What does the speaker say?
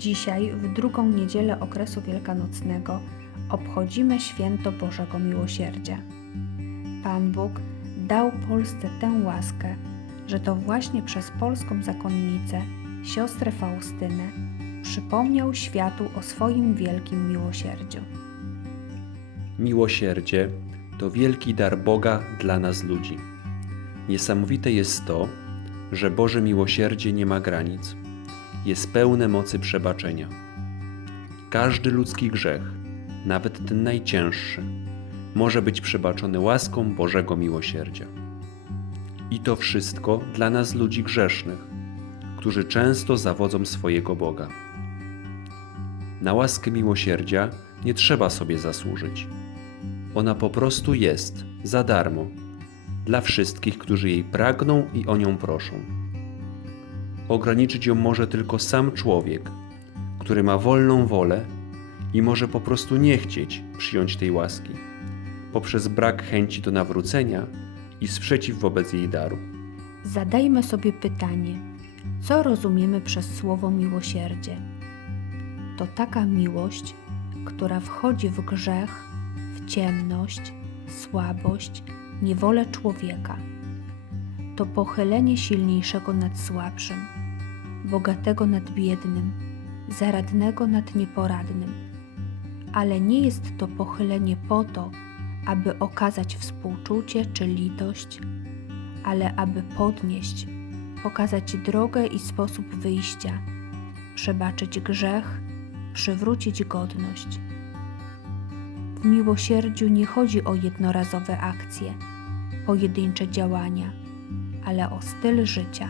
Dzisiaj, w drugą niedzielę okresu wielkanocnego, obchodzimy święto Bożego Miłosierdzia. Pan Bóg dał Polsce tę łaskę, że to właśnie przez polską zakonnicę, siostrę Faustynę, przypomniał światu o swoim wielkim miłosierdziu. Miłosierdzie to wielki dar Boga dla nas ludzi. Niesamowite jest to, że Boże miłosierdzie nie ma granic. Jest pełne mocy przebaczenia. Każdy ludzki grzech, nawet ten najcięższy, może być przebaczony łaską Bożego miłosierdzia. I to wszystko dla nas ludzi grzesznych, którzy często zawodzą swojego Boga. Na łaskę miłosierdzia nie trzeba sobie zasłużyć. Ona po prostu jest, za darmo, dla wszystkich, którzy jej pragną i o nią proszą. Ograniczyć ją może tylko sam człowiek, który ma wolną wolę i może po prostu nie chcieć przyjąć tej łaski, poprzez brak chęci do nawrócenia i sprzeciw wobec jej daru. Zadajmy sobie pytanie, co rozumiemy przez słowo miłosierdzie? To taka miłość, która wchodzi w grzech, w ciemność, słabość, niewolę człowieka. To pochylenie silniejszego nad słabszym, bogatego nad biednym, zaradnego nad nieporadnym. Ale nie jest to pochylenie po to, aby okazać współczucie czy litość, ale aby podnieść, pokazać drogę i sposób wyjścia, przebaczyć grzech, przywrócić godność. W miłosierdziu nie chodzi o jednorazowe akcje, pojedyncze działania, ale o styl życia.